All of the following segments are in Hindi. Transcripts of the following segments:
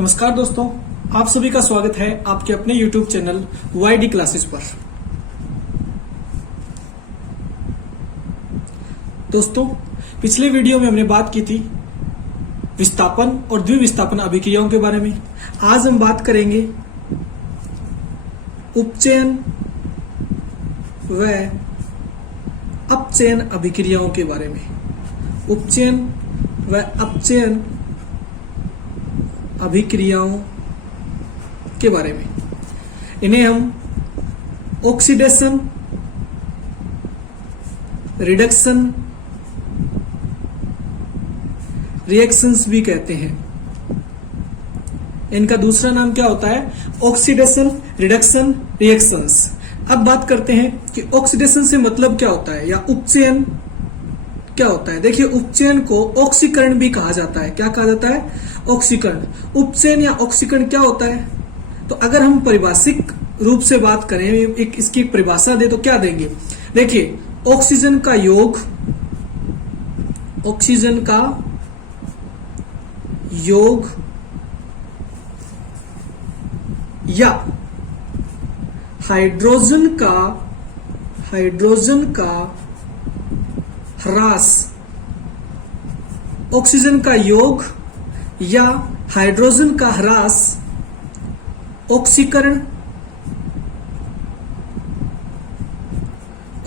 नमस्कार दोस्तों, आप सभी का स्वागत है आपके अपने YouTube चैनल YD क्लासेस पर। दोस्तों, पिछले वीडियो में हमने बात की थी विस्थापन और द्विविस्थापन अभिक्रियाओं के बारे में। आज हम बात करेंगे उपचयन व अपचयन अभिक्रियाओं के बारे में। उपचयन व अपचयन अभिक्रियाओं के बारे में। इन्हें हम ऑक्सीडेशन, रिडक्शन, रिएक्शंस भी कहते हैं। इनका दूसरा नाम क्या होता है? Oxidation, reduction, reactions. अब बात करते हैं कि ऑक्सीडेशन से मतलब क्या होता है या उपचयन क्या होता है। देखिए, उपचयन को ऑक्सीकरण भी कहा जाता है। क्या कहा जाता है? ऑक्सीकरण। उपचयन या ऑक्सीकरण क्या होता है? तो अगर हम परिभाषिक रूप से बात करें, इसकी एक परिभाषा दे तो क्या देंगे? देखिए, ऑक्सीजन का योग, ऑक्सीजन का योग या हाइड्रोजन का ह्रास, ऑक्सीजन का योग या हाइड्रोजन का ह्रास ऑक्सीकरण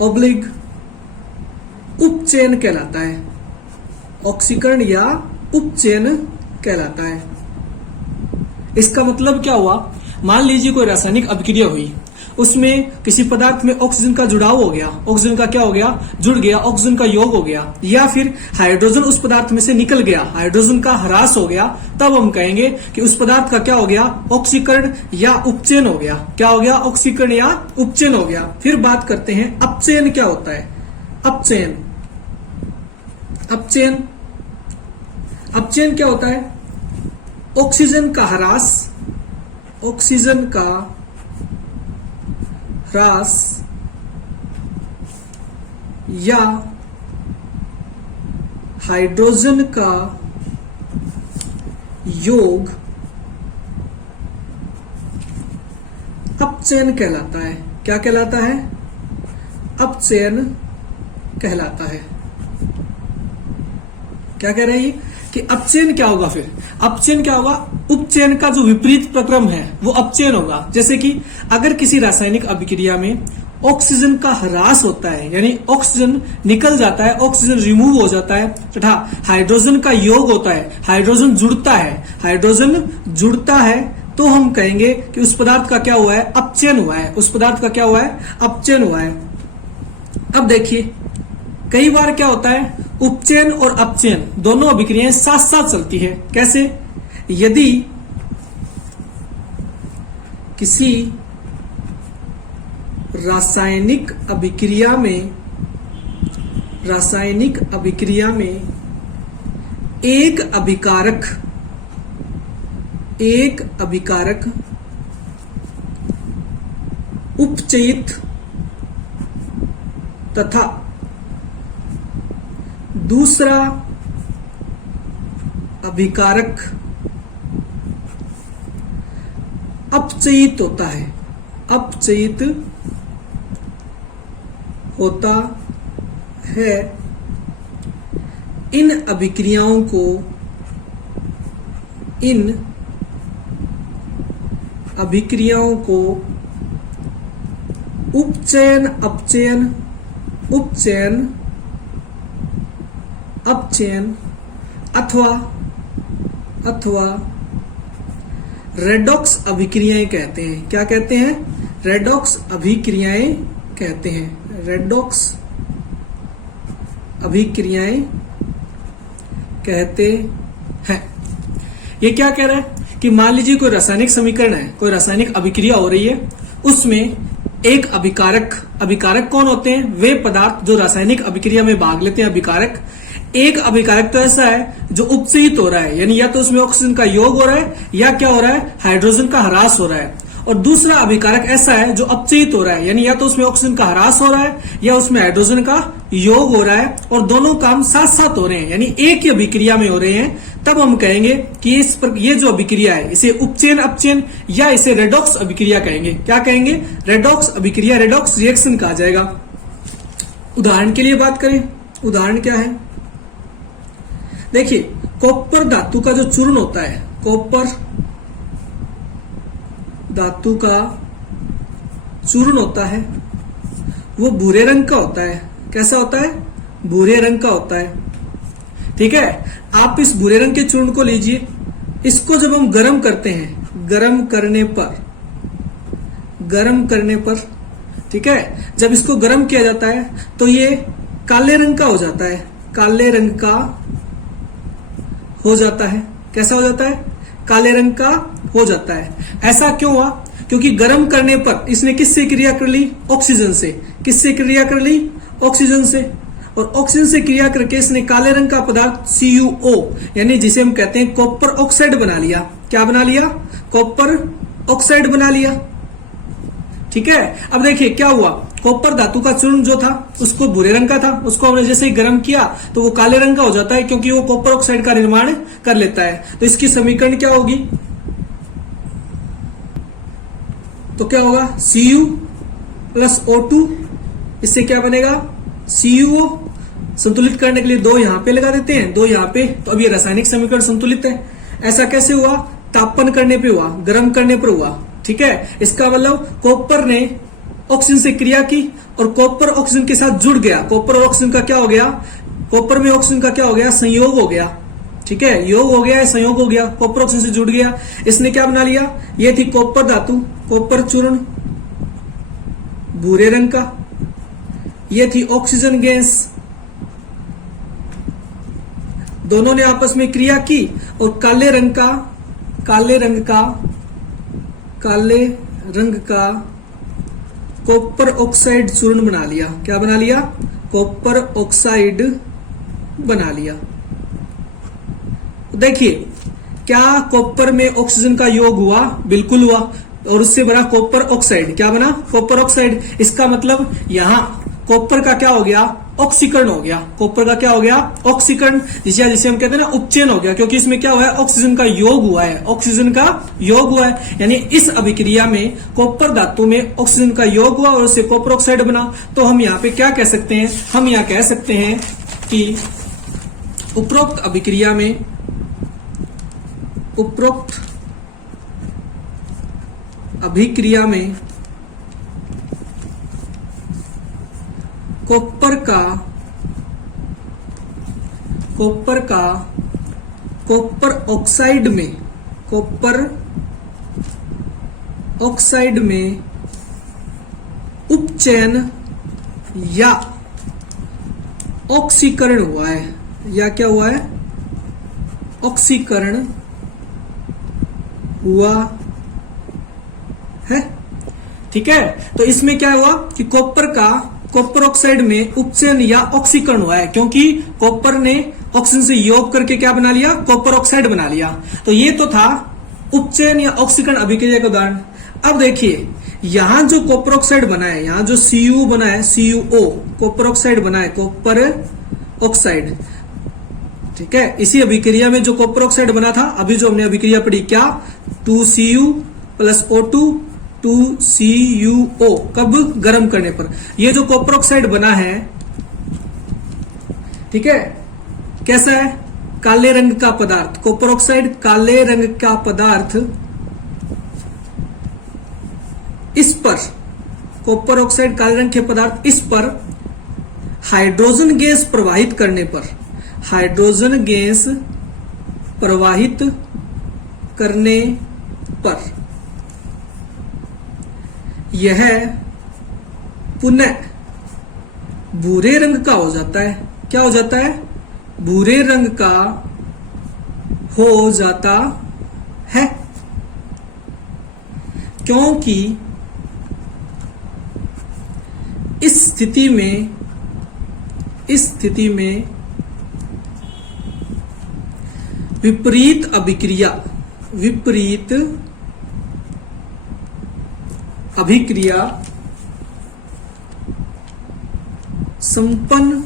ऑब्लिग उपचयन कहलाता है। ऑक्सीकरण या उपचयन कहलाता है। इसका मतलब क्या हुआ? मान लीजिए कोई रासायनिक अभिक्रिया हुई, उसमें किसी पदार्थ में ऑक्सीजन का जुड़ाव हो गया, ऑक्सीजन का क्या हो गया? जुड़ गया, ऑक्सीजन का योग हो गया, या फिर हाइड्रोजन उस पदार्थ में से निकल गया, हाइड्रोजन का ह्रास हो गया, तब हम कहेंगे कि उस पदार्थ का क्या हो गया? ऑक्सीकरण या उपचयन हो गया। क्या हो गया? ऑक्सीकरण या उपचयन हो गया। फिर बात करते हैं अपचयन क्या होता है। अपचयन, अपचयन, अपचयन क्या होता है? ऑक्सीजन का ह्रास, ऑक्सीजन का ह्रास या हाइड्रोजन का योग अपचयन कहलाता है। क्या कहलाता है? अपचयन कहलाता है। क्या कह रहे हैं कि अपचयन क्या होगा? फिर अपचयन क्या होगा? उपचयन का जो विपरीत प्रक्रम है वो अपचयन होगा। जैसे कि अगर किसी रासायनिक अभिक्रिया में ऑक्सीजन का ह्रास होता है, यानी ऑक्सीजन निकल जाता है, ऑक्सीजन रिमूव हो जाता है, तथा हाइड्रोजन का योग होता है, हाइड्रोजन जुड़ता है, हाइड्रोजन जुड़ता है, तो हम कहेंगे कि उस पदार्थ का क्या हुआ है? अपचयन हुआ है। उस पदार्थ का क्या हुआ है? अपचयन हुआ है। अब देखिए, कई बार क्या होता है? उपचयन और अपचयन दोनों अभिक्रियाएं साथ साथ चलती है। कैसे? यदि किसी रासायनिक अभिक्रिया में एक अभिकारक उपचयित तथा दूसरा अभिकारक अपचयित होता है, अपचयित होता है, इन अभिक्रियाओं को उपचयन, अपचयन अथवा रेडॉक्स अभिक्रियाएं कहते हैं। क्या कहते हैं? रेडॉक्स अभिक्रियाएं कहते हैं। रेडॉक्स अभिक्रियाएं कहते हैं। ये क्या कह रहा है कि मान लीजिए कोई रासायनिक समीकरण है, कोई रासायनिक अभिक्रिया हो रही है, उसमें एक अभिकारक कौन होते हैं? वे पदार्थ जो रासायनिक अभिक्रिया में भाग लेते हैं, अभिकारक। एक अभिकारक तो ऐसा है जो उपचयित हो रहा है, यानी या तो उसमें ऑक्सीजन का योग हो रहा है या क्या हो रहा है? हाइड्रोजन का ह्रास हो रहा है। और दूसरा अभिकारक ऐसा है जो अपचयित हो रहा है, यानी या तो उसमें ऑक्सीजन का ह्रास हो रहा है या उसमें हाइड्रोजन का योग हो रहा है और दोनों काम साथ साथ हो रहे हैं, यानी एक ही अभिक्रिया में हो रहे हैं, तब हम कहेंगे कि ये जो अभिक्रिया है इसे उपचयन अपचयन या इसे रेडॉक्स अभिक्रिया कहेंगे। क्या कहेंगे? रेडॉक्स अभिक्रिया, रेडॉक्स रिएक्शन कहा जाएगा। उदाहरण के लिए बात करें, उदाहरण क्या है? देखिए, कॉपर धातु का जो चूर्ण होता है, कॉपर धातु का चूर्ण होता है, वो भूरे रंग का होता है। कैसा होता है? भूरे रंग का होता है। ठीक है, आप इस भूरे रंग के चूर्ण को लीजिए, इसको जब हम गर्म करते हैं, गर्म करने पर, ठीक है, जब इसको गर्म किया जाता है तो ये काले रंग का हो जाता है, काले रंग का हो जाता है। कैसा हो जाता है? काले रंग का हो जाता है। ऐसा क्यों हुआ? क्योंकि गर्म करने पर इसने किससे क्रिया कर ली? ऑक्सीजन से। किससे क्रिया कर ली? ऑक्सीजन से। और ऑक्सीजन से क्रिया करके इसने काले रंग का पदार्थ CuO यानी जिसे हम कहते हैं कॉपर ऑक्साइड बना लिया। क्या बना लिया? कॉपर ऑक्साइड बना लिया। ठीक है, अब देखिए क्या हुआ, कॉपर धातु का चूर्ण जो था उसको भूरे रंग का था, उसको हमने जैसे ही गर्म किया तो वो काले रंग का हो जाता है, क्योंकि वो कॉपर ऑक्साइड का निर्माण कर लेता है। तो इसकी समीकरण क्या होगी? तो क्या होगा? Cu प्लस O2, इससे क्या बनेगा? CuO। संतुलित करने के लिए 2 यहां पे लगा देते हैं, 2 यहां पे, तो अब ये रासायनिक समीकरण संतुलित है। ऐसा कैसे हुआ? तापन करने पे हुआ, गर्म करने पर हुआ। ठीक है, इसका मतलब कॉपर ने ऑक्सीजन से क्रिया की और कॉपर ऑक्सीजन के साथ जुड़ गया। कॉपर और ऑक्सीजन का क्या हो गया? कॉपर में ऑक्सीजन का क्या हो गया? संयोग हो गया। ठीक है, योग हो गया, संयोग हो गया, कॉपर ऑक्सीजन से जुड़ गया। इसने क्या बना लिया? ये थी कॉपर धातु, कॉपर चूर्ण भूरे रंग का, ये थी ऑक्सीजन गैस। दोनों ने आपस में क्रिया की और काले रंग का कॉपर ऑक्साइड चूर्ण बना लिया। क्या बना लिया? कॉपर ऑक्साइड बना लिया। देखिए, क्या कॉपर में ऑक्सीजन का योग हुआ? बिल्कुल हुआ, और उससे बना कॉपर ऑक्साइड। क्या बना? Copper oxide. इसका मतलब यहां कॉपर का क्या हो गया? ऑक्सीकरण हो गया। कॉपर का क्या हो गया? ऑक्सीकरण, जिसे हम कहते हैं ना उपचयन हो गया, क्योंकि इसमें क्या हुआ है? ऑक्सीजन का योग हुआ है, ऑक्सीजन का योग हुआ है। यानी इस अभिक्रिया में कॉपर धातु में ऑक्सीजन का योग हुआ और उससे कॉपर ऑक्साइड बना। तो हम यहाँ पे क्या कह सकते हैं? हम यहाँ कह सकते हैं कि उपरोक्त अभिक्रिया में कॉपर ऑक्साइड में उपचयन या ऑक्सीकरण हुआ है, या क्या हुआ है? ऑक्सीकरण हुआ है। ठीक है, तो इसमें क्या हुआ कि कॉपर ऑक्साइड में उपचयन या ऑक्सीकरण हुआ है, क्योंकि कॉपर ने ऑक्सीजन से योग करके क्या बना लिया? कॉपर ऑक्साइड बना लिया। तो ये तो था उपचयन या ऑक्सीकरण अभिक्रिया का उदाहरण। अब देखिए, यहां जो कॉपर ऑक्साइड बना है, यहां जो Cu बना है, CuO कॉपर ऑक्साइड बना है, कॉपर ऑक्साइड। ठीक है, इसी अभिक्रिया में जो कॉपर ऑक्साइड बना था, अभी जो हमने अभिक्रिया पढ़ी, क्या? 2Cu प्लस O2 2CuO, कब? गर्म करने पर। ये जो कॉपर ऑक्साइड बना है, ठीक है, कैसा है? काले रंग का पदार्थ। कॉपर ऑक्साइड काले रंग का पदार्थ। इस पर कॉपर ऑक्साइड काले रंग के पदार्थ, इस पर हाइड्रोजन गैस प्रवाहित करने पर, हाइड्रोजन गैस प्रवाहित करने पर यह पुनः भूरे रंग का हो जाता है। क्या हो जाता है? भूरे रंग का हो जाता है, क्योंकि इस स्थिति में विपरीत अभिक्रिया संपन्न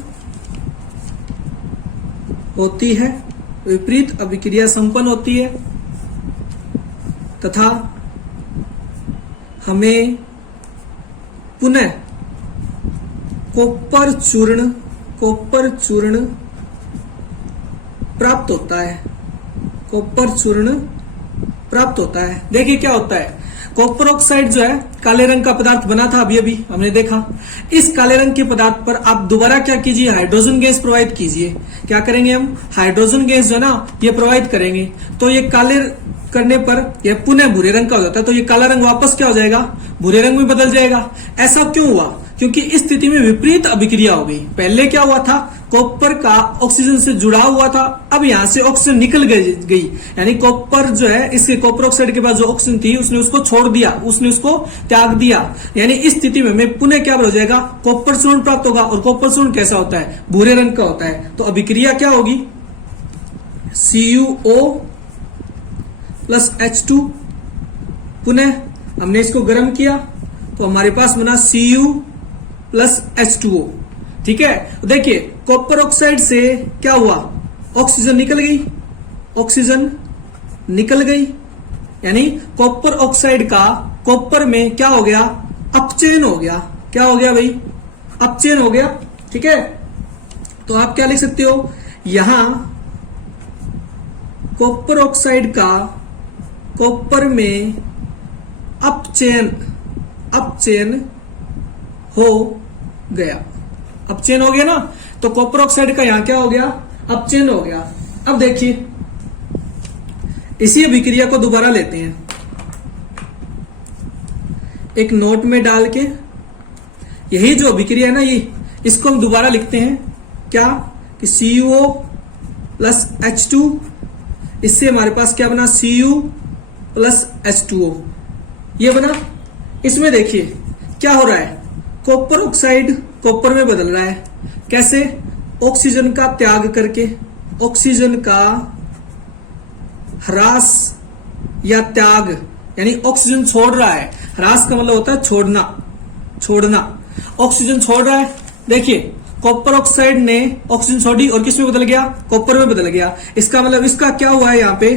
होती है, विपरीत अभिक्रिया संपन्न होती है तथा हमें पुनः कॉपर चूर्ण प्राप्त होता है। कॉपर चूर्ण प्राप्त होता है। देखिए क्या होता है, कॉपर ऑक्साइड जो है काले रंग का पदार्थ बना था, अभी अभी हमने देखा। इस काले रंग के पदार्थ पर आप दोबारा क्या कीजिए, हाइड्रोजन गैस प्रोवाइड कीजिए। क्या करेंगे हम, हाइड्रोजन गैस जो है ना ये प्रोवाइड करेंगे, तो ये काले करने पर यह पुनः भूरे रंग का हो जाता है, तो ये काला रंग वापस क्या हो जाएगा, भूरे रंग में बदल जाएगा। ऐसा क्यों हुआ, क्योंकि इस स्थिति में विपरीत अभिक्रिया हो गई। पहले क्या हुआ था, कॉपर का ऑक्सीजन से जुड़ा हुआ था, अब यहां से ऑक्सीजन निकल गई, यानी कॉपर जो है इसके कॉपर ऑक्साइड के पास जो ऑक्सीजन थी उसने उसको छोड़ दिया, उसने उसको त्याग दिया। यानी इस स्थिति में हमें पुनः क्या हो जाएगा, कॉपर चूर्ण प्राप्त होगा। और कॉपर चूर्ण कैसा होता है, भूरे रंग का होता है। तो अभिक्रिया क्या होगी, CuO प्लस H2, पुनः हमने इसको गर्म किया तो हमारे पास बना Cu प्लस H2O। ठीक है, देखिए कॉपर ऑक्साइड से क्या हुआ, ऑक्सीजन निकल गई, यानी कॉपर ऑक्साइड का कॉपर में क्या हो गया, अपचयन हो गया। क्या हो गया भाई, अपचयन हो गया। ठीक है, तो आप क्या लिख सकते हो, यहां कॉपर ऑक्साइड का कॉपर में अपचयन हो गया। अपचयन हो गया ना, तो कॉपर ऑक्साइड का यहां क्या हो गया, अपचयन हो गया। अब देखिए इसी अभिक्रिया को दोबारा लेते हैं, एक नोट में डाल के यही जो अभिक्रिया है ना, ये इसको हम दोबारा लिखते हैं क्या, कि CuO प्लस H2, इससे हमारे पास क्या बना, Cu प्लस H2O, ये बना। इसमें देखिए क्या हो रहा है, कॉपर ऑक्साइड कॉपर में बदल रहा है। कैसे, ऑक्सीजन का त्याग करके, ऑक्सीजन का ह्रास या त्याग, यानी ऑक्सीजन छोड़ रहा है। ह्रास का मतलब होता है छोड़ना। ऑक्सीजन छोड़ रहा है। देखिए कॉपर ऑक्साइड ने ऑक्सीजन छोड़ी और किस में बदल गया, कॉपर में बदल गया। इसका मतलब इसका क्या हुआ है, यहाँ पे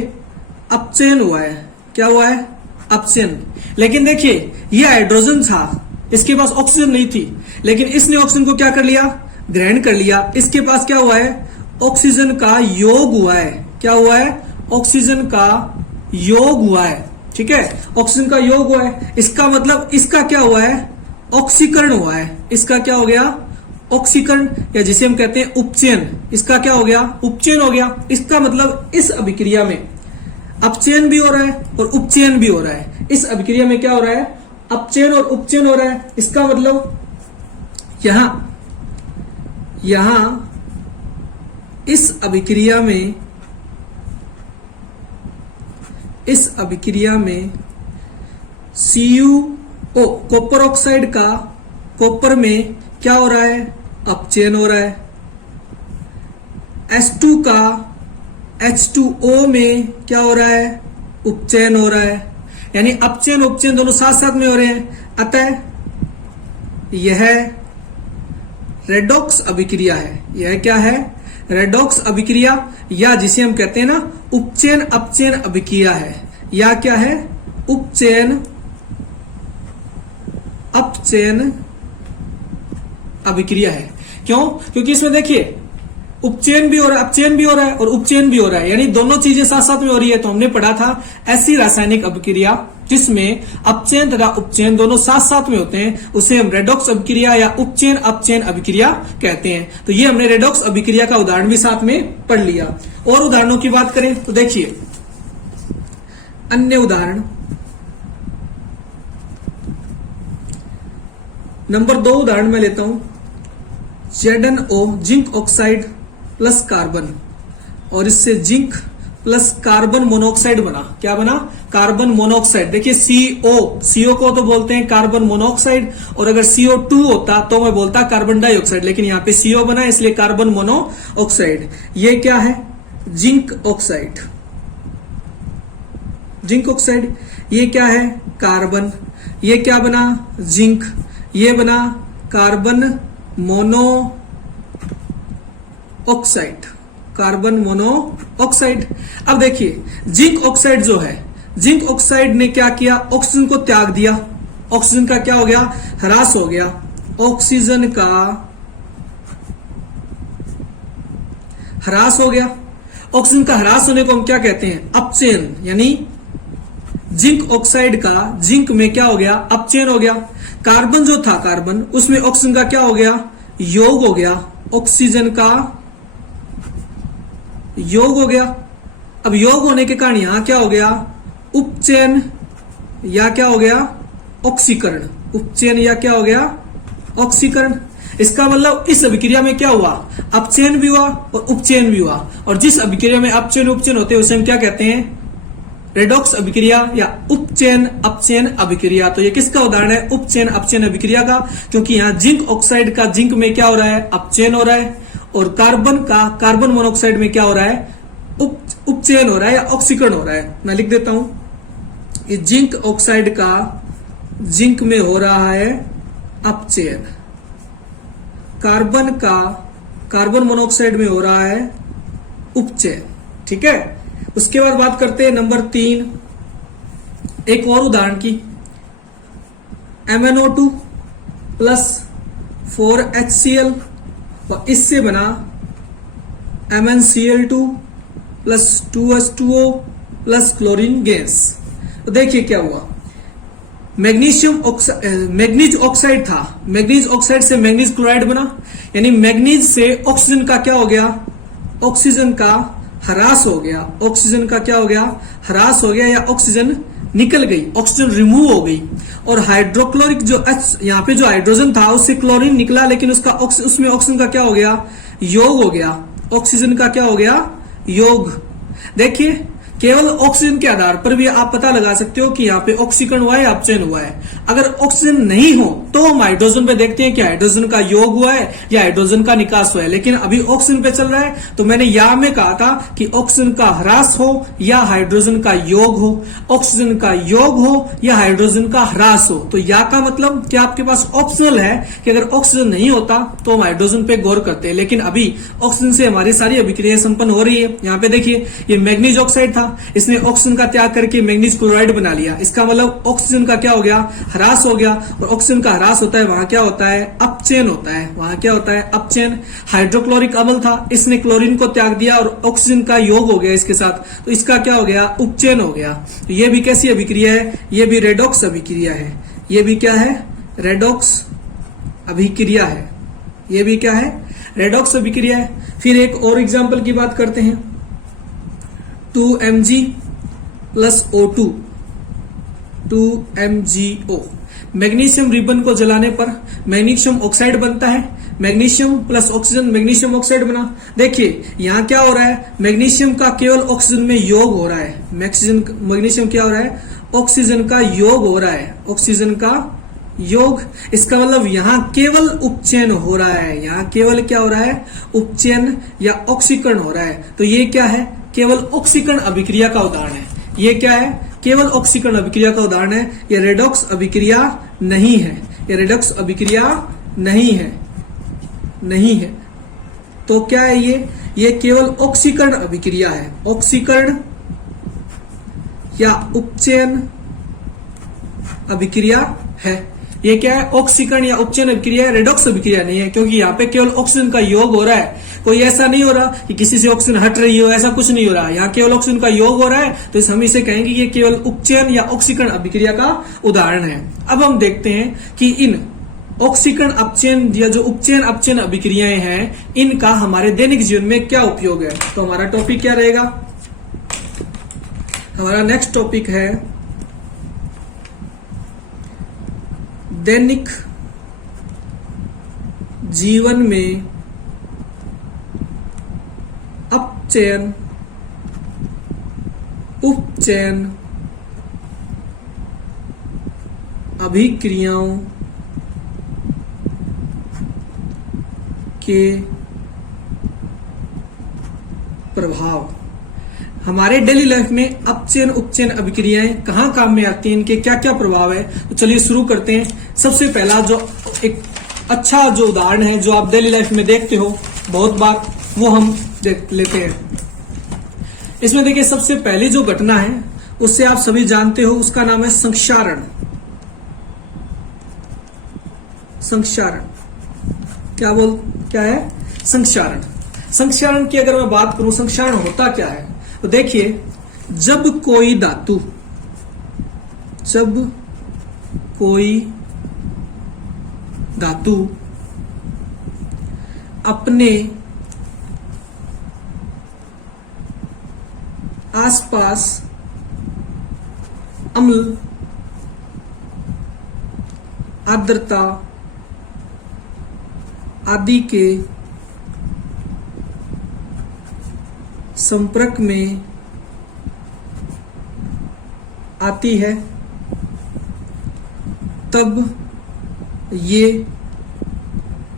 अपचयन हुआ है। क्या हुआ है, अपचयन। लेकिन देखिए ये हाइड्रोजन था, इसके पास ऑक्सीजन नहीं थी, लेकिन इसने ऑक्सीजन को क्या कर लिया, ग्रहण कर लिया। इसके पास क्या हुआ है, ऑक्सीजन का योग हुआ है। क्या हुआ है, ऑक्सीजन का योग हुआ है। ठीक है, ऑक्सीजन का योग हुआ है, इसका मतलब इसका क्या हुआ है, ऑक्सीकरण हुआ है। इसका क्या हो गया, ऑक्सीकरण, या जिसे हम कहते हैं उपचयन। इसका क्या हो गया, उपचयन हो गया। इसका मतलब इस अभिक्रिया में अपचयन भी हो रहा है और उपचयन भी हो रहा है। इस अभिक्रिया में क्या हो रहा है, अपचयन और उपचयन हो रहा है। इसका मतलब यहां इस अभिक्रिया में CuO कॉपर ऑक्साइड का कॉपर में क्या हो रहा है, अपचयन हो रहा है। H2 का H2O में क्या हो रहा है, उपचयन हो रहा है। यानी अपचयन उपचयन दोनों साथ साथ में हो रहे हैं। अतः यह रेडॉक्स अभिक्रिया है। यह क्या है, रेडॉक्स अभिक्रिया, या जिसे हम कहते हैं ना उपचयन अपचयन अभिक्रिया है। या क्या है, उपचयन अपचयन अभिक्रिया है। क्यों, क्योंकि इसमें देखिए उपचयन भी हो रहा है, अपचयन भी हो रहा है और उपचयन भी हो रहा है, यानी दोनों चीजें साथ साथ में हो रही है। तो हमने पढ़ा था ऐसी रासायनिक अभिक्रिया जिसमें अपचयन तथा उपचयन दोनों साथ साथ में होते हैं, उसे हम रेडॉक्स अभिक्रिया या उपचयन अपचयन अभिक्रिया कहते हैं। तो ये हमने रेडॉक्स अभिक्रिया का उदाहरण भी साथ में पढ़ लिया। और उदाहरणों की बात करें तो देखिए अन्य उदाहरण, नंबर 2 उदाहरण में लेता हूं, ZnO zinc oxide plus carbon, और इससे जिंक प्लस कार्बन मोनोऑक्साइड बना। क्या बना, कार्बन मोनोऑक्साइड। देखिए CO को तो बोलते हैं कार्बन मोनोऑक्साइड, और अगर CO2 होता तो मैं बोलता कार्बन डाइऑक्साइड, लेकिन यहाँ पे CO बना इसलिए कार्बन मोनोऑक्साइड। ये क्या है, जिंक ऑक्साइड। जिंक ऑक्साइड, ये क्या है, कार्बन। ये क्या बना, जिंक। ये बना carbon monoxide. Oxide, carbon monoxide. अब देखिए जिंक ऑक्साइड जो है, जिंक ऑक्साइड ने क्या किया, ऑक्सीजन को त्याग दिया। ऑक्सीजन का क्या हो गया, ह्रास हो गया। ऑक्सीजन का ह्रास हो गया। ऑक्सीजन का ह्रास होने को हम क्या कहते हैं, अपचयन। यानी जिंक ऑक्साइड का जिंक में क्या हो गया, अपचयन हो गया। कार्बन जो था कार्बन, उसमें ऑक्सीजन का क्या हो गया, योग हो गया। ऑक्सीजन का योग हो गया। अब योग होने के कारण यहां क्या हो गया, उपचयन या क्या हो गया, ऑक्सीकरण। उपचयन या क्या हो गया, ऑक्सीकरण। इसका मतलब इस अभिक्रिया में क्या हुआ, अपचयन भी हुआ और उपचयन भी हुआ। और जिस अभिक्रिया में अपचयन उपचयन होते हैं उसे हम क्या कहते हैं, रेडॉक्स अभिक्रिया या उपचयन अपचयन अभिक्रिया। तो ये किसका उदाहरण है, उपचयन अपचयन अभिक्रिया का, क्योंकि यहां जिंक ऑक्साइड का जिंक में क्या हो रहा है, अपचयन हो रहा है। और कार्बन का कार्बन मोनोऑक्साइड में क्या हो रहा है, उपचयन हो रहा है या ऑक्सीकरण हो रहा है। मैं लिख देता हूं, ये जिंक ऑक्साइड का जिंक में हो रहा है अपचयन, कार्बन का कार्बन मोनोऑक्साइड में हो रहा है उपचयन। ठीक है, उसके बाद बात करते हैं नंबर 3, एक और उदाहरण की। MnO2 प्लस 4HCl और इससे बना MnCl2 plus 2H2O plus chlorine gas. तो देखिए क्या हुआ, मैग्नीज ऑक्साइड था, मैग्नीज ऑक्साइड से मैग्नीज क्लोराइड बना। यानी मैग्नीज से ऑक्सीजन का क्या हो गया, ऑक्सीजन का ह्रास हो गया। ऑक्सीजन का क्या हो गया, ह्रास हो गया या ऑक्सीजन निकल गई, ऑक्सीजन रिमूव हो गई। और हाइड्रोक्लोरिक जो यहाँ पे जो हाइड्रोजन था उससे क्लोरीन निकला, लेकिन उसका उसमें ऑक्सीजन का क्या हो गया, योग हो गया। ऑक्सीजन का क्या हो गया, योग। देखिए केवल ऑक्सीजन के आधार पर भी आप पता लगा सकते हो कि यहाँ पे ऑक्सीकरण हुआ है या अपचयन हुआ है। अगर ऑक्सीजन नहीं हो तो हम हाइड्रोजन पे देखते हैं कि हाइड्रोजन का योग हुआ है या हाइड्रोजन का निकास हुआ है, लेकिन अभी ऑक्सीजन पे चल रहा है। तो मैंने यहां में कहा था कि ऑक्सीजन का ह्रास हो या हाइड्रोजन का योग हो, ऑक्सीजन का योग हो या हाइड्रोजन का ह्रास हो। तो या का मतलब कि आपके पास ऑप्शनल है कि अगर ऑक्सीजन नहीं होता तो हम हाइड्रोजन पे गौर करते हैं, लेकिन अभी ऑक्सीजन से हमारी सारी अभिक्रियाएं संपन्न हो रही है। यहाँ पे देखिए ये मैग्नीज ऑक्साइड था, इसने ऑक्सीजन का त्याग करके मैग्नीज क्लोराइड बना लिया। इसका मतलब ऑक्सीजन का क्या हो गया, ह्रास हो गया। और ऑक्सीजन का ह्रास होता है वहां क्या होता है, अपचयन होता है। वहां क्या होता है, अपचयन। हाइड्रोक्लोरिक अम्ल था, इसने क्लोरीन को त्याग दिया और ऑक्सीजन का योग हो गया इसके साथ, तो इसका क्या हो गया, उपचयन हो गया। तो ये भी कैसी अभिक्रिया है, ये भी रेडॉक्स अभिक्रिया है। ये भी क्या है, रेडॉक्स अभिक्रिया है। ये भी क्या है, रेडॉक्स अभिक्रिया है। फिर एक और एग्जांपल की बात करते हैं, 2Mg plus O2 2MgO। Magnesium ribbon को जलाने पर मैग्नीशियम ऑक्साइड बनता है। Magnesium plus oxygen magnesium oxide बना। देखिए यहां क्या हो रहा है, मैग्नीशियम का केवल ऑक्सीजन में योग हो रहा है। मैग्नीशियम क्या हो रहा है, ऑक्सीजन का योग हो रहा है, ऑक्सीजन का योग। इसका मतलब यहां केवल उपचयन हो रहा है। यहां केवल क्या हो रहा है, उपचयन या ऑक्सीकरण हो रहा है। तो ये क्या है, केवल ऑक्सीकरण अभिक्रिया का उदाहरण है। ये क्या है, केवल ऑक्सीकरण अभिक्रिया का उदाहरण है। ये रेडॉक्स अभिक्रिया नहीं है, ये रेडॉक्स अभिक्रिया नहीं है, नहीं है। तो क्या है ये केवल ऑक्सीकरण अभिक्रिया है। ऑक्सीकरण या उपचयन अभिक्रिया है। ये क्या है, ऑक्सीकरण या उपचयन अभिक्रिया है, रेडॉक्स अभिक्रिया नहीं है, क्योंकि यहाँ पे केवल ऑक्सीजन का योग हो रहा है। कोई ऐसा नहीं हो रहा कि किसी से ऑक्सीजन हट रही हो, ऐसा कुछ नहीं हो रहा। यहाँ केवल ऑक्सीजन का योग हो रहा है, तो हम इसे कहेंगे ये केवल उपचयन या ऑक्सीकरण अभिक्रिया का उदाहरण है। अब हम देखते हैं कि इन ऑक्सीकरण अपचयन या जो उपचयन अपचयन अभिक्रियाएं हैं, इनका हमारे दैनिक जीवन में क्या उपयोग है। तो हमारा टॉपिक क्या रहेगा, हमारा नेक्स्ट टॉपिक है दैनिक जीवन में अपचयन उपचयन अभिक्रियाओं के प्रभाव। हमारे डेली लाइफ में अपचयन उपचयन अभिक्रियाएं कहाँ काम में आती हैं, इनके क्या क्या प्रभाव है। तो चलिए शुरू करते हैं। सबसे पहला जो एक अच्छा जो उदाहरण है जो आप डेली लाइफ में देखते हो बहुत बार, वो हम देख लेते हैं। इसमें देखिए सबसे पहली जो घटना है उससे आप सभी जानते हो, उसका नाम है संक्षारण। संक्षारण क्या है? संक्षारण। संक्षारण की अगर मैं बात करूं, संक्षारण होता क्या है? तो देखिए, जब कोई धातु अपने आसपास अम्ल, आर्द्रता आदि के संपर्क में आती है, तब ये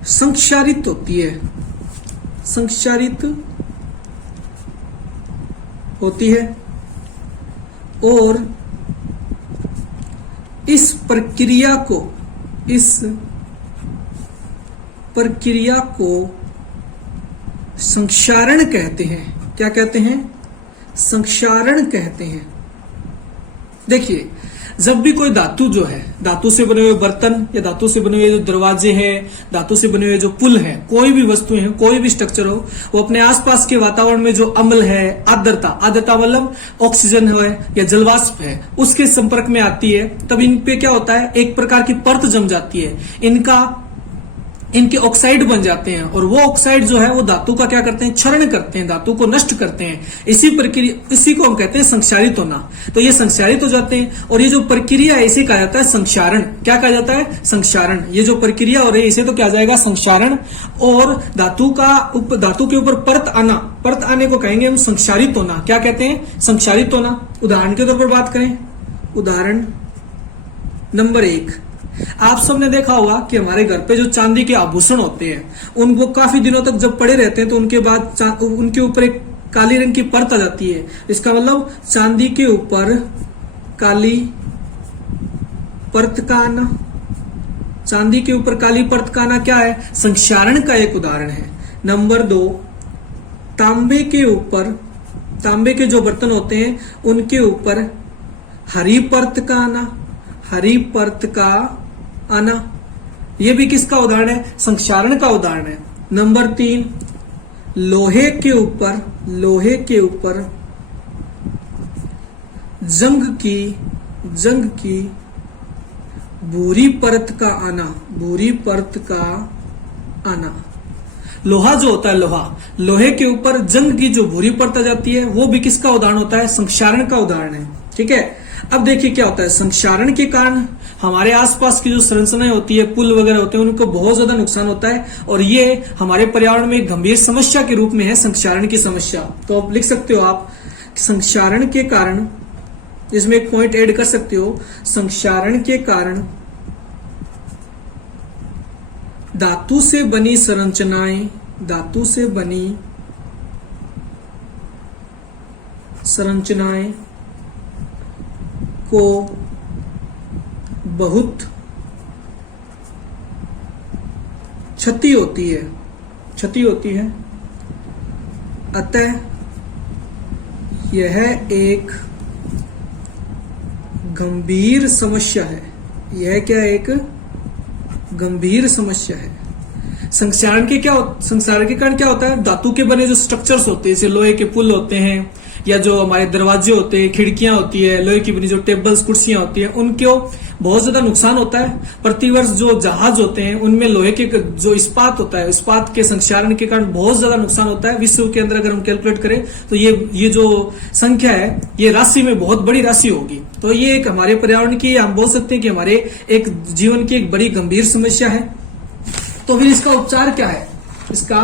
संक्षारित होती है। संक्षारित होती है और इस प्रक्रिया को संक्षारण कहते हैं। क्या कहते हैं? संक्षारण कहते हैं। देखिए, जब भी कोई धातु जो है, धातु से बने हुए बर्तन या धातु से बने हुए जो दरवाजे हैं, धातु से बने हुए जो पुल हैं, कोई भी वस्तु है, कोई भी स्ट्रक्चर हो, वो अपने आसपास के वातावरण में जो अम्ल है, आर्द्रता मतलब ऑक्सीजन है या जलवाष्प है, उसके संपर्क में आती है, तब इन पे क्या होता है? एक प्रकार की परत जम जाती है, इनके ऑक्साइड बन जाते हैं, और वो ऑक्साइड जो है वो धातु का क्या करते हैं? क्षरण करते हैं, धातु को नष्ट करते हैं। इसी को हम कहते हैं संक्षारित होना। तो ये संक्षारित हो जाते हैं, और ये जो प्रक्रिया है इसे कहा जाता है संक्षारण। क्या कहा जाता है? संक्षारण। ये जो प्रक्रिया हो रही है इसे तो क्या जाएगा? संक्षारण। और धातु के ऊपर परत आने को कहेंगे हम संक्षारित होना। क्या कहते हैं? संक्षारित होना। उदाहरण के तौर पर बात करें, उदाहरण नंबर 1, आप सबने देखा होगा कि हमारे घर पे जो चांदी के आभूषण होते हैं, उनको काफी दिनों तक जब पड़े रहते हैं तो उनके बाद उनके ऊपर एक काली रंग की परत आ जाती है। इसका मतलब चांदी के ऊपर काली परत का आना। चांदी के ऊपर काली परत का आना क्या है? संक्षारण का एक उदाहरण है। नंबर 2, तांबे के जो बर्तन होते हैं उनके ऊपर हरी परत का आना। हरी परत का आना, यह भी किसका उदाहरण है? संक्षारण का उदाहरण है। नंबर 3, लोहे के ऊपर जंग की भूरी परत का आना। लोहा जो होता है, लोहे के ऊपर जंग की जो भूरी परत आ जाती है, वो भी किसका उदाहरण होता है? संक्षारण का उदाहरण है। ठीक है। अब देखिए क्या होता है, संक्षारण के कारण हमारे आसपास की जो संरचनाएं होती है, पुल वगैरह होते हैं, उनको बहुत ज्यादा नुकसान होता है, और ये हमारे पर्यावरण में एक गंभीर समस्या के रूप में है, संक्षारण की समस्या। तो आप लिख सकते हो, आप संक्षारण के कारण, इसमें एक पॉइंट ऐड कर सकते हो, संक्षारण के कारण धातु से बनी संरचनाएं को बहुत क्षति होती है। अतः यह एक गंभीर समस्या है। यह क्या? एक गंभीर समस्या है। संक्षारण के कारण क्या होता है? धातु के बने जो स्ट्रक्चर्स होते हैं, जैसे लोहे के पुल होते हैं, या जो हमारे दरवाजे होते हैं, खिड़कियां होती है, लोहे की बनी जो टेबल्स, कुर्सियां होती है, उनको बहुत ज्यादा नुकसान होता है। प्रतिवर्ष जो जहाज होते हैं उनमें लोहे के जो इस्पात होता है, इस्पात के संक्षारण के कारण बहुत ज्यादा नुकसान होता है। विश्व के अंदर अगर हम कैलकुलेट करें तो ये जो संख्या है, ये राशि में बहुत बड़ी राशि होगी। तो ये एक हमारे पर्यावरण की, हम बोल सकते हैं कि हमारे एक जीवन की एक बड़ी गंभीर समस्या है। तो फिर इसका उपचार क्या है? इसका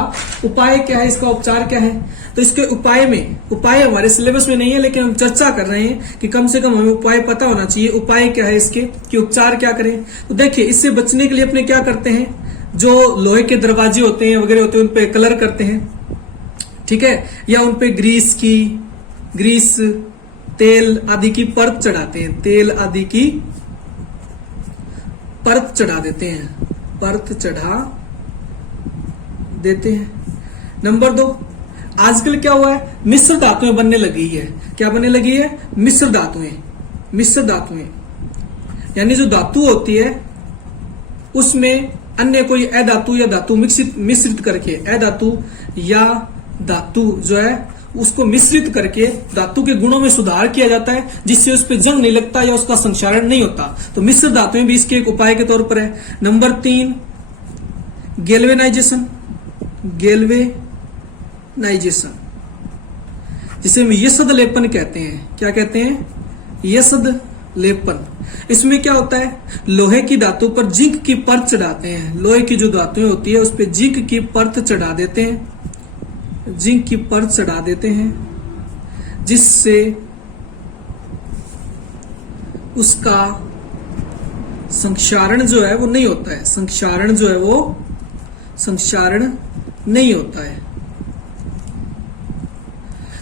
उपाय क्या है? इसका उपचार क्या है? तो इसके उपाय हमारे सिलेबस में नहीं है, लेकिन हम चर्चा कर रहे हैं कि कम से कम हमें उपाय पता होना चाहिए। उपाय क्या है इसके, कि उपचार क्या करें? तो देखिए, इससे बचने के लिए अपने क्या करते हैं, जो लोहे के दरवाजे होते हैं वगैरह होते हैं, उन पे कलर करते हैं, ठीक है, या उन पे ग्रीस, तेल आदि की परत चढ़ाते हैं, तेल आदि की परत चढ़ा देते हैं, परत चढ़ा देते हैं। नंबर 2, आजकल क्या हुआ है, मिश्र धातुएं बनने लगी है। क्या बनने लगी है? मिश्र धातुएं। मिश्र धातुएं यानी जो धातु होती है उसमें अन्य कोई अधातु या धातु मिश्रित करके, अधातु या धातु जो है उसको मिश्रित करके धातु के गुणों में सुधार किया जाता है, जिससे उस पर जंग नहीं लगता या उसका संक्षारण नहीं होता। तो मिश्र धातुएं भी इसके एक उपाय के तौर पर है। Number 3, galvanisation. गैल्वेनाइजेशन जिसे हम यशद लेपन कहते हैं। क्या कहते हैं? यशद लेपन। इसमें क्या होता है, लोहे की धातु पर जिंक की परत चढ़ाते हैं। लोहे की जो धातुएं होती है उस पर जिंक की परत चढ़ा देते हैं, जिंक की परत चढ़ा देते हैं, जिससे उसका संक्षारण जो है वो नहीं होता है। संक्षारण जो है वो संक्षारण नहीं होता है।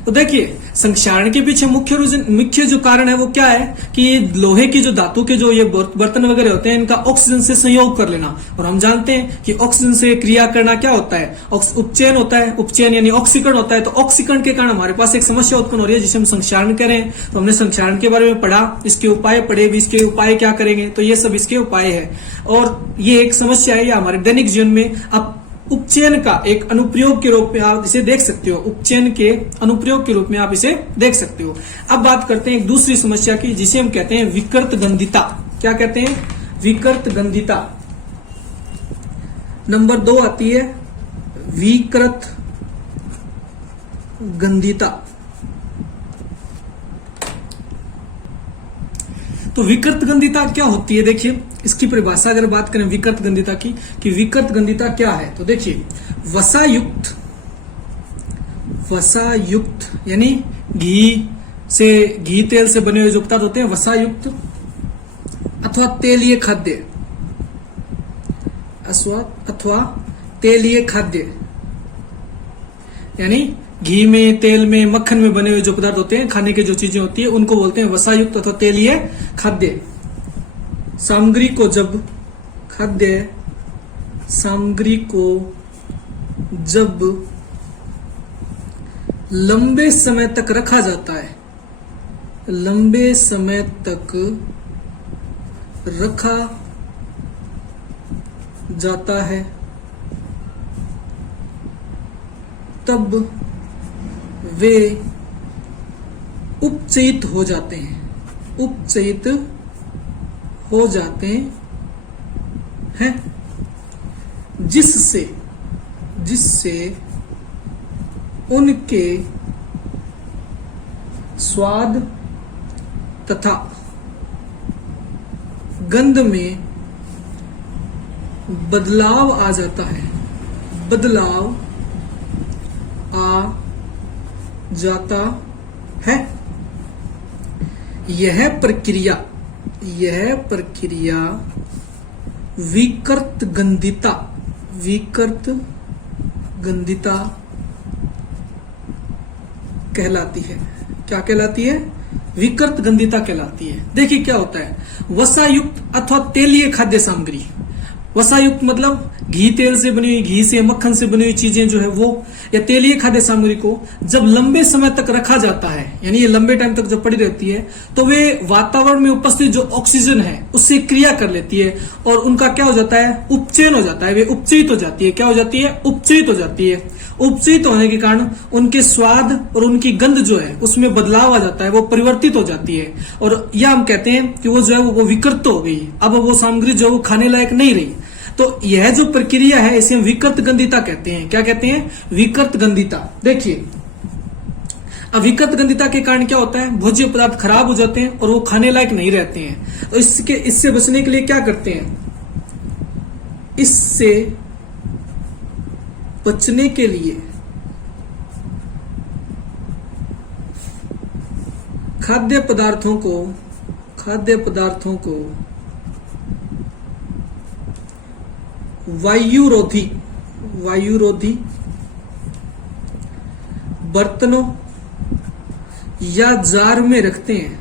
तो देखिए, संक्षारण के पीछे मुख्य जो कारण है वो क्या है कि लोहे की जो धातु के जो ये बर्तन वगैरह होते हैं इनका ऑक्सीजन से संयोग कर लेना। और हम जानते हैं कि ऑक्सीजन से क्रिया करना क्या होता है, उपचयन होता है। उपचयन यानी ऑक्सीकरण होता है। तो ऑक्सीकरण के कारण हमारे पास एक समस्या उत्पन्न हो रही है जिसे हम संक्षारण कह रहे हैं। तो हमने संक्षारण के बारे में पढ़ा, इसके उपाय पढ़े भी, इसके उपाय क्या करेंगे, तो ये सब इसके उपाय है। और ये एक समस्या है, या हमारे दैनिक जीवन में अब उपचयन का एक अनुप्रयोग के रूप में आप इसे देख सकते हो। उपचयन के अनुप्रयोग के रूप में आप इसे देख सकते हो। अब बात करते हैं एक दूसरी समस्या की जिसे हम कहते हैं विकृत गंधिता। क्या कहते हैं? विकृत गंधिता। नंबर 2 आती है विकृत गंधिता। तो विकृत गंधिता क्या होती है? देखिए, इसकी परिभाषा अगर बात करें विकृत गंधिता की कि विकृत गंधिता क्या है, तो देखिए, वसायुक्त यानी घी तेल से बने हुए जो पदार्थ होते हैं, वसायुक्त अथवा तेलीय खाद्य अथवा तेलीय खाद्य यानी घी में, तेल में, मक्खन में बने हुए जो पदार्थ होते हैं, खाने की जो चीजें होती है उनको बोलते हैं वसायुक्त अथवा तेलीय खाद्य सामग्री को। जब खाद्य सामग्री को जब लंबे समय तक रखा जाता है, लंबे समय तक रखा जाता है, तब वे उपचयित हो जाते हैं। उपचयित हो जाते हैं जिससे उनके स्वाद तथा गंध में बदलाव आ जाता है। बदलाव आ जाता है। यह प्रक्रिया विकृत गंधिता कहलाती है। क्या कहलाती है? विकृत गंधिता कहलाती है। देखिए क्या होता है, वसायुक्त अथवा तेलीय खाद्य सामग्री। वसायुक्त मतलब घी तेल से बनी हुई, घी से, मक्खन से बनी हुई चीजें जो है वो, या तेलीय खाद्य सामग्री को जब लंबे समय तक रखा जाता है, यानी ये लंबे टाइम तक जब पड़ी रहती है, तो वे वातावरण में उपस्थित जो ऑक्सीजन है उससे क्रिया कर लेती है और उनका क्या हो जाता है? उपचयन हो जाता है। वे उपचयित हो जाती है। क्या हो जाती है? उपचयित हो जाती है। उपचयित होने के कारण उनके स्वाद और उनकी गंध जो है उसमें बदलाव आ जाता है, वो परिवर्तित हो जाती है। और यह हम कहते हैं कि वो जो है वो विकृत हो गई, अब वो सामग्री जो है वो खाने लायक नहीं रही। तो यह जो प्रक्रिया है इसे हम विकृत गंधिता कहते हैं। क्या कहते हैं? विकृत गंधिता। देखिए, अब विकृत गंधिता के कारण क्या होता है? भोज्य पदार्थ खराब हो जाते हैं और वो खाने लायक नहीं रहते हैं। तो इससे बचने के लिए क्या करते हैं? इससे बचने के लिए खाद्य पदार्थों को वायुरोधी बर्तनों या जार में रखते हैं,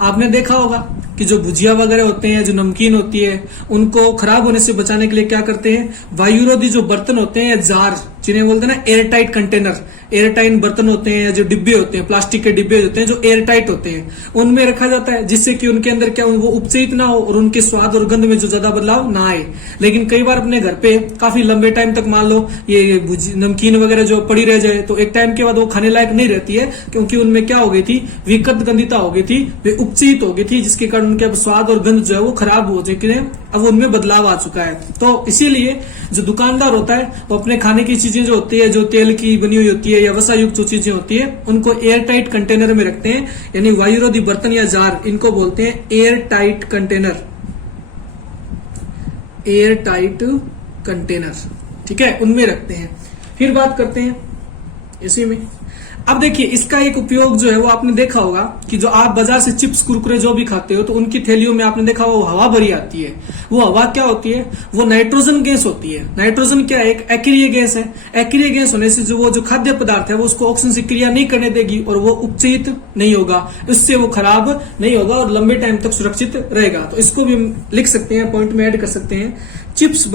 आपने देखा होगा कि जो भुजिया वगैरह होते हैं, जो नमकीन होती है, उनको खराब होने से बचाने के लिए क्या करते हैं, वायुरोधी जो बर्तन होते हैं या जार, जिन्हें बोलते हैं ना air tight container, air tight बर्तन होते हैं या जो डिब्बे होते हैं, प्लास्टिक के डिब्बे होते हैं जो एयर टाइट होते हैं, उनमें रखा जाता है, जिससे कि उनके अंदर क्या वो उपचयित ना हो और उनके स्वाद और गंध में जो ज्यादा बदलाव ना आए। लेकिन कई बार अपने घर पे काफी लंबे टाइम तक मान लो ये नमकीन वगैरह जो पड़ी रह जाए तो एक टाइम के बाद वो खाने लायक नहीं रहती है, क्योंकि उनमें क्या हो गई थी, विकृत गंधिता हो गई थी, वे उपचयित हो गई थी, जिसके कारण उनके अब स्वाद और गंध जो है वो खराब हो चुके हैं, अब उनमें बदलाव आ चुका है। तो इसीलिए जो दुकानदार होता है वो अपने खाने की चीजें जो होती है, जो तेल की बनी हुई होती है या वसा युक्त जो चीजें होती है, उनको एयर टाइट कंटेनर में रखते हैं, यानी वायुरोधी बर्तन या जार, इनको बोलते हैं air tight container, air tight container, ठीक है, उनमें रखते हैं। फिर बात करते हैं इसी में, अब देखिए इसका एक उपयोग जो है वो आपने देखा होगा कि जो आप बाजार से चिप्स कुरकुरे जो भी खाते हो तो उनकी थैलियों में आपने देखा वो हवा भरी आती है। वो हवा क्या होती है, वो नाइट्रोजन गैस होती है। नाइट्रोजन क्या है, एक अक्रिय गैस है। अक्रिय गैस होने से जो वो जो खाद्य पदार्थ है वो उसको ऑक्सीजन से क्रिया नहीं करने देगी और वो उपचयित नहीं होगा, इससे वो खराब नहीं होगा और लंबे टाइम तक सुरक्षित रहेगा। तो इसको भी हम लिख सकते हैं, पॉइंट में ऐड कर सकते हैं, चिप्स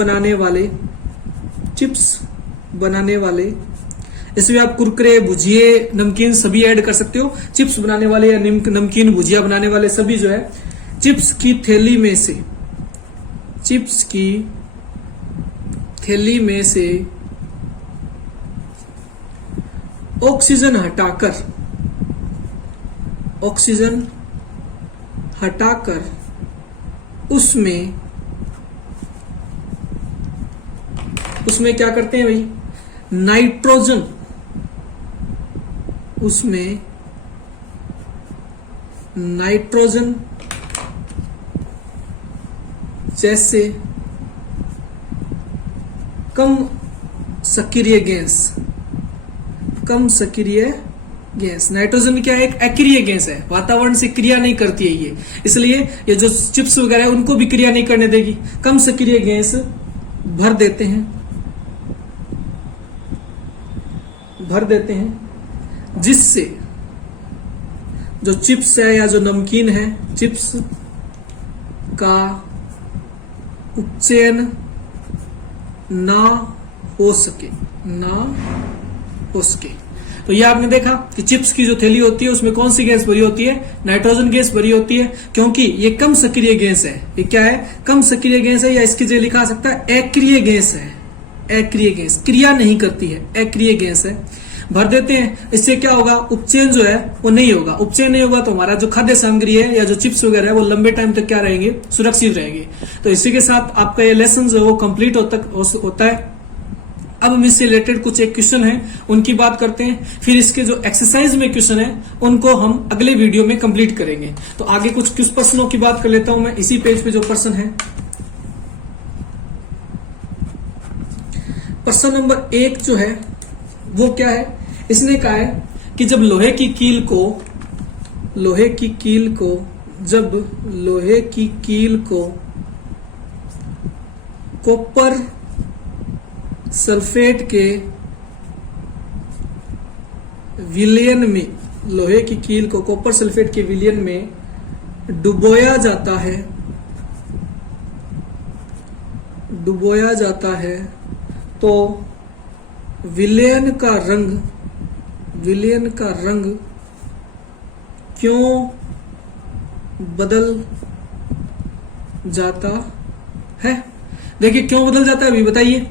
बनाने वाले, इसमें आप कुरकुरे, भुजिए, नमकीन सभी ऐड कर सकते हो। चिप्स बनाने वाले या नमकीन, भुजिया बनाने वाले सभी जो है चिप्स की थैली में से ऑक्सीजन हटाकर उसमें क्या करते हैं भाई, नाइट्रोजन, उसमें नाइट्रोजन जैसे कम सक्रिय गैस, नाइट्रोजन क्या है, एक अक्रिय गैस है, वातावरण से क्रिया नहीं करती है ये, इसलिए ये जो चिप्स वगैरह है उनको भी क्रिया नहीं करने देगी। कम सक्रिय गैस भर देते हैं जिससे जो चिप्स है या जो नमकीन है, चिप्स का उपचयन ना हो सके। तो ये आपने देखा कि चिप्स की जो थैली होती है उसमें कौन सी गैस भरी होती है, नाइट्रोजन गैस भरी होती है, क्योंकि ये कम सक्रिय गैस है। ये क्या है, कम सक्रिय गैस है, या इसकी जगह लिखा सकता है अक्रिय गैस है। अक्रिय गैस क्रिया नहीं करती है, अक्रिय गैस है, भर देते हैं। इससे क्या होगा, उपचयन जो है वो नहीं होगा। उपचयन नहीं होगा तो हमारा जो खाद्य सामग्री है या जो चिप्स वगैरह है वो लंबे टाइम तक क्या रहेंगे, सुरक्षित रहेंगे। तो इसी के साथ आपका ये लेसन जो है वो कंप्लीट होता है। अब हम इससे रिलेटेड कुछ एक क्वेश्चन है उनकी बात करते हैं, फिर इसके जो एक्सरसाइज में क्वेश्चन है उनको हम अगले वीडियो में कंप्लीट करेंगे। तो आगे कुछ प्रश्नों की बात कर लेता हूं मैं। इसी पेज पे जो प्रश्न है, प्रश्न नंबर 1 जो है वो क्या है, इसने कहा है कि जब लोहे की कील को कॉपर सल्फेट के विलयन में, लोहे की कील को कॉपर सल्फेट के विलयन में डुबोया जाता है तो विलयन का रंग क्यों बदल जाता है। देखिए क्यों बदल जाता है अभी बताइए,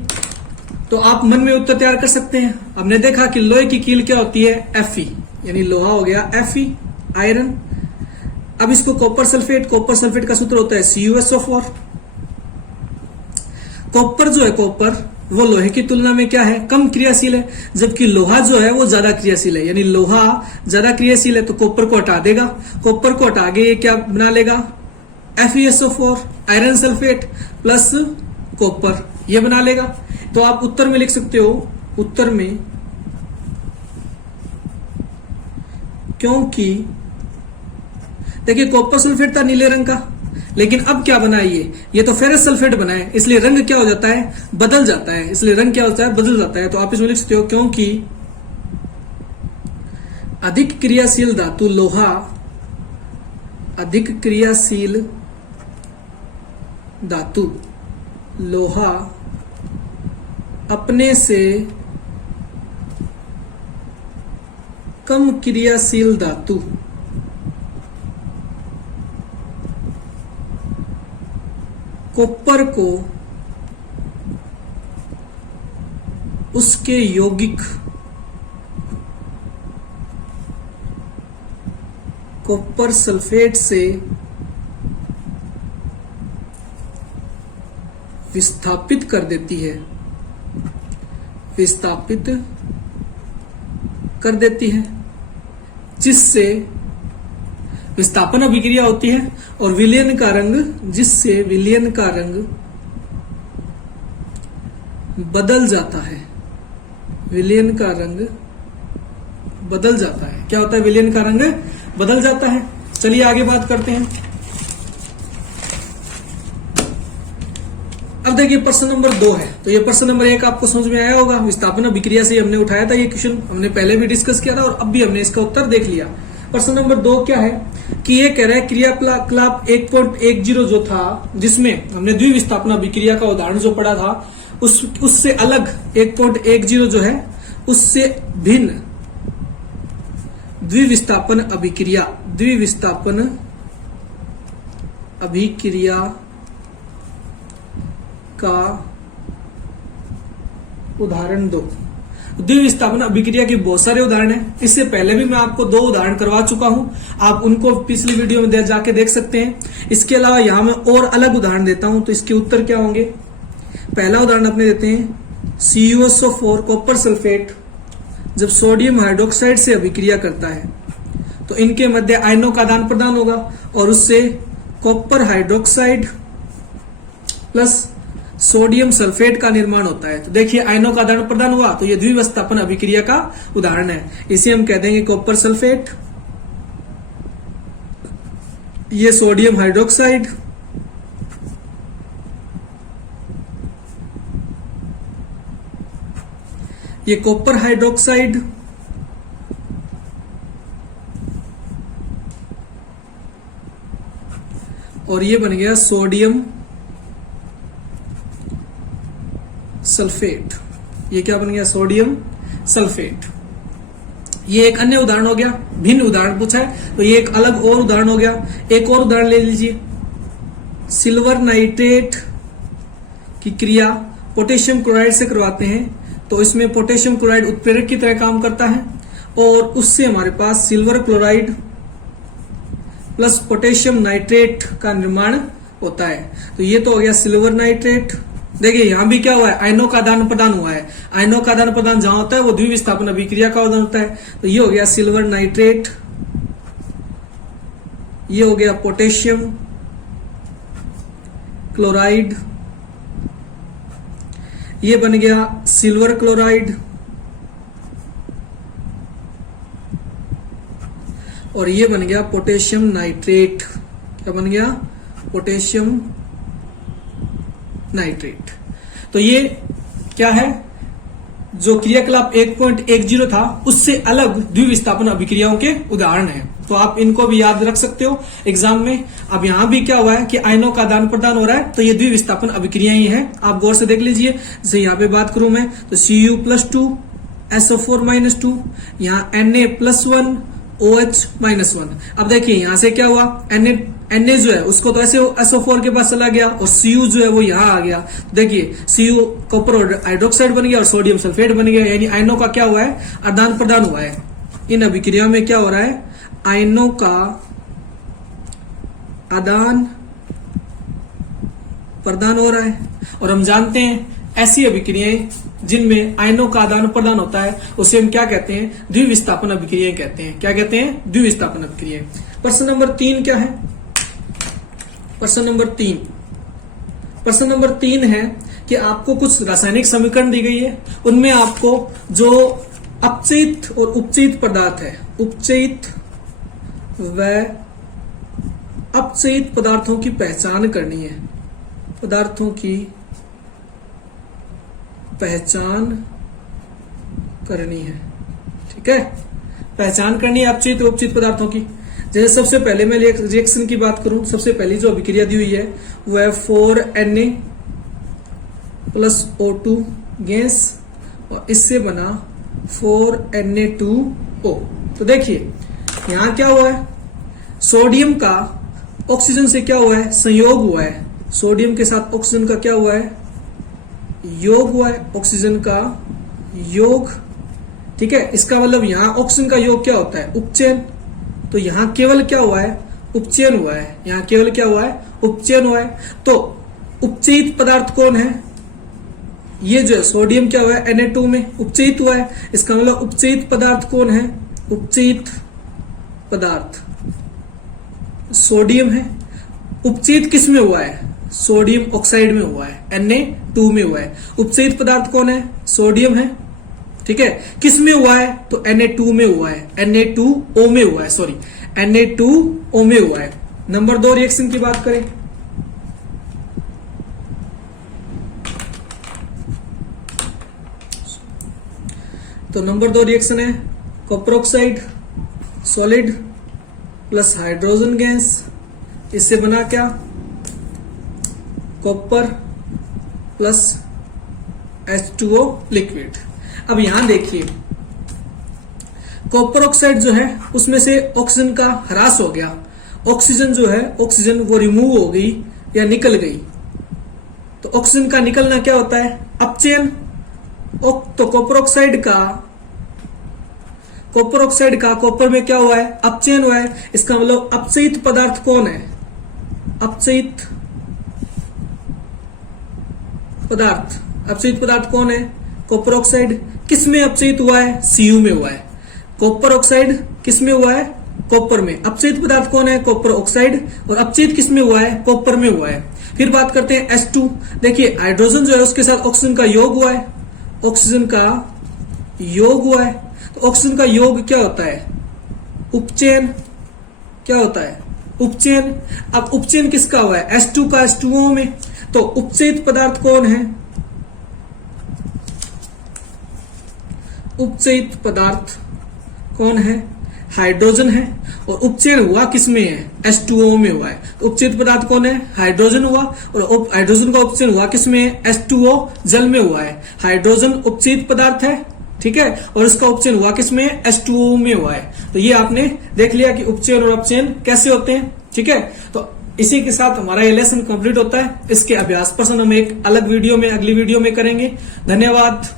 तो आप मन में उत्तर तैयार कर सकते हैं। हमने देखा कि लोहे की कील क्या होती है, Fe, यानी लोहा हो गया, Fe आयरन। अब इसको कॉपर सल्फेट का सूत्र होता है CuSO4। कॉपर जो है, कॉपर वो लोहे की तुलना में क्या है, कम क्रियाशील है, जबकि लोहा जो है वो ज्यादा क्रियाशील है। यानी लोहा ज्यादा क्रियाशील है तो कॉपर को हटा देगा, कॉपर को हटा के ये क्या बना लेगा, FeSO4 iron sulphate plus copper, ये बना लेगा। तो आप उत्तर में लिख सकते हो, उत्तर में क्योंकि देखिए कॉपर सल्फेट था नीले रंग का, लेकिन अब क्या बना है, ये तो फेरस सल्फेट बना है, इसलिए रंग क्या हो जाता है, बदल जाता है। इसलिए रंग क्या होता है, बदल जाता है। तो आप इसमें लिख सकते हो क्योंकि अधिक क्रियाशील धातु लोहा अधिक क्रियाशील धातु, लोहा अपने से कम क्रियाशील धातु कॉपर को उसके यौगिक कॉपर सल्फेट से विस्थापित कर देती है, विस्थापित कर देती है, जिससे विस्थापन अभिक्रिया होती है और विलयन का रंग, जिससे विलयन का रंग बदल जाता है, विलयन का रंग बदल जाता है। क्या होता है? विलयन का रंग बदल जाता है। चलिए आगे बात करते हैं। अब देखिए प्रश्न नंबर 2 है, तो ये प्रश्न नंबर 1 आपको समझ में आया होगा। विस्थापन अभिक्रिया से हमने उठाया था ये क्वेश्चन, हमने पहले भी डिस्कस किया था और अब भी हमने इसका उत्तर देख लिया। प्रश्न नंबर 2 क्या है कि ये कह रहा है क्रियाकलाप 1.10 जो था, जिसमें हमने द्विविस्थापन अभिक्रिया का उदाहरण जो पढ़ा था, उससे अलग 1.10 जो है उससे भिन्न द्विविस्थापन अभिक्रिया का उदाहरण दो। द्विविस्थापन अभिक्रिया के बहुत सारे उदाहरण हैं। इससे पहले भी मैं आपको 2 उदाहरण करवा चुका हूं, आप उनको पिछली वीडियो में जाके देख सकते हैं। इसके अलावा यहां मैं और अलग उदाहरण देता हूं, तो इसके उत्तर क्या होंगे। पहला उदाहरण अपने देते हैं CuSO4 कॉपर सल्फेट जब सोडियम हाइड्रोक्साइड से अभिक्रिया करता है तो इनके मध्य आयनों का आदान प्रदान होगा और उससे copper hydroxide plus sodium sulphate का निर्माण होता है। तो देखिए आयनों का आदान प्रदान हुआ, तो ये द्विविस्थापन अभिक्रिया का उदाहरण है। इसे हम कह देंगे कॉपर सल्फेट, ये सोडियम हाइड्रोक्साइड, ये कॉपर हाइड्रोक्साइड, और ये बन गया सोडियम सल्फेट। ये क्या बन गया? Sodium sulphate. ये एक अन्य उदाहरण हो गया, भिन्न उदाहरण पूछा है तो ये एक अलग और उदाहरण हो गया। एक और उदाहरण ले लीजिए, सिल्वर नाइट्रेट की क्रिया पोटेशियम क्लोराइड से करवाते हैं तो इसमें पोटेशियम क्लोराइड उत्प्रेरक की तरह काम करता है और उससे हमारे पास silver chloride plus potassium nitrate का निर्माण होता है। तो ये तो हो गया सिल्वर नाइट्रेट। देखिए यहां भी क्या हुआ है? आयनों का आदान प्रदान हुआ है। आयनों का आदान प्रदान जहां होता है वो द्विविस्थापन अभिक्रिया का उदाहरण होता है। तो ये हो गया सिल्वर नाइट्रेट, ये हो गया पोटेशियम क्लोराइड, ये बन गया सिल्वर क्लोराइड और ये बन गया पोटेशियम नाइट्रेट। क्या बन गया? Potassium nitrate. तो ये क्या है? जो क्रियाकलाप 1.10 था उससे अलग द्विविस्थापन अभिक्रियाओं के उदाहरण है। तो आप इनको भी याद रख सकते हो एग्जाम में। अब यहां भी क्या हुआ है कि आयनों का आदान प्रदान हो रहा है, तो ये द्विविस्थापन अभिक्रिया ही है। आप गौर से देख लीजिए। जैसे यहां पे बात करूं मैं तो Cu+2 SO4-2, यहाँ Na+1 OH-1। अब देखिए यहां से क्या हुआ, Na जो है उसको तो ऐसे SO4 के पास चला गया और Cu जो है वो यहां आ गया। देखिए Cu कॉपर हाइड्रोक्साइड बन गया और सोडियम सल्फेट बन गया, यानी आयनों का क्या हुआ है? आदान प्रदान हुआ है। इन अभिक्रियाओं में क्या हो रहा है? आयनों का आदान प्रदान हो रहा है। और हम जानते हैं ऐसी अभिक्रियाएं जिनमें आयनों का आदान प्रदान होता है उसे हम क्या कहते हैं? द्विविस्थापन अभिक्रियाएं कहते हैं। क्या कहते हैं? द्विविस्थापन अभिक्रियाएं। प्रश्न नंबर 3 क्या है? प्रश्न नंबर 3 है कि आपको कुछ रासायनिक समीकरण दी गई है, उनमें आपको जो अपचयित और उपचयित पदार्थ है, उपचयित व अपचयित पदार्थों की पहचान करनी है। पदार्थों की पहचान करनी है, ठीक है? पहचान करनी है अपचयित और उपचयित पदार्थों की। जैसे सबसे पहले मैं रिएक्शन की बात करूं, सबसे पहली जो अभिक्रिया दी हुई है वो है 4Na प्लस O2 गैस और इससे बना 4Na2O। तो देखिए यहां क्या हुआ है, सोडियम का ऑक्सीजन से क्या हुआ है, संयोग हुआ है। सोडियम के साथ ऑक्सीजन का क्या हुआ है, योग हुआ है, ऑक्सीजन का योग। ठीक है, इसका मतलब यहां ऑक्सीजन का योग क्या होता है, उपचयन। तो यहां केवल क्या हुआ है, उपचयन हुआ है। यहां केवल क्या हुआ है, उपचयन हुआ है। तो उपचयित पदार्थ कौन है, ये जो है सोडियम क्या हुआ है, Na2 में उपचयित हुआ है। इसका मतलब उपचयित पदार्थ कौन है, उपचयित पदार्थ सोडियम है। उपचयित किस में हुआ है, सोडियम ऑक्साइड में हुआ है, Na2 में हुआ है। उपचयित पदार्थ कौन है, सोडियम है। ठीक है, किस में हुआ है, तो Na2 में हुआ है, Na2O में हुआ है, सॉरी Na2O में हुआ है। नंबर 2 रिएक्शन की बात करें, तो नंबर 2 रिएक्शन है copper oxide solid plus hydrogen gas, इससे बना क्या, कॉपर प्लस H2O लिक्विड। अब यहां देखिए कॉपर ऑक्साइड जो है उसमें से ऑक्सीजन का ह्रास हो गया, ऑक्सीजन जो है ऑक्सीजन वो रिमूव हो गई या निकल गई। तो ऑक्सीजन का निकलना क्या होता है, अपचयन। तो कॉपर ऑक्साइड का कॉपर में क्या हुआ है, अपचयन हुआ है। इसका मतलब अपचयित पदार्थ कौन है, अपचयित पदार्थ कौन है, कॉपर ऑक्साइड। किस में अपचयित हुआ है, Cu में हुआ है। कॉपर ऑक्साइड किस में हुआ है, कॉपर में। अपचयित पदार्थ कौन है, कॉपर ऑक्साइड। और अपचयित किस में हुआ है, कॉपर में हुआ है। फिर बात करते हैं H2। देखिए हाइड्रोजन जो है उसके साथ ऑक्सीजन का योग हुआ है, ऑक्सीजन का योग हुआ है। तो ऑक्सीजन का योग क्या होता है, उपचयन। क्या होता है, उपचयन। अब उपचयन किसका हुआ है, H2 का H2O में। तो उपचयित पदार्थ कौन है, उपचयित पदार्थ कौन है, हाइड्रोजन है। और उपचयन हुआ किसमें है, H2O में हुआ है। तो उपचयित पदार्थ कौन है, हाइड्रोजन हुआ। और हाइड्रोजन का उपचयन हुआ किसमें है, H2O जल में हुआ है। हाइड्रोजन उपचयित पदार्थ है, ठीक है, और इसका उपचयन हुआ किसमें, H2O में हुआ है। तो ये आपने देख लिया कि उपचयन और अपचयन कैसे होते हैं। ठीक है, तो इसी के साथ हमारा ये लेसन कंप्लीट होता है। इसके अभ्यास प्रश्न हम एक अलग वीडियो में, अगली वीडियो में करेंगे। धन्यवाद।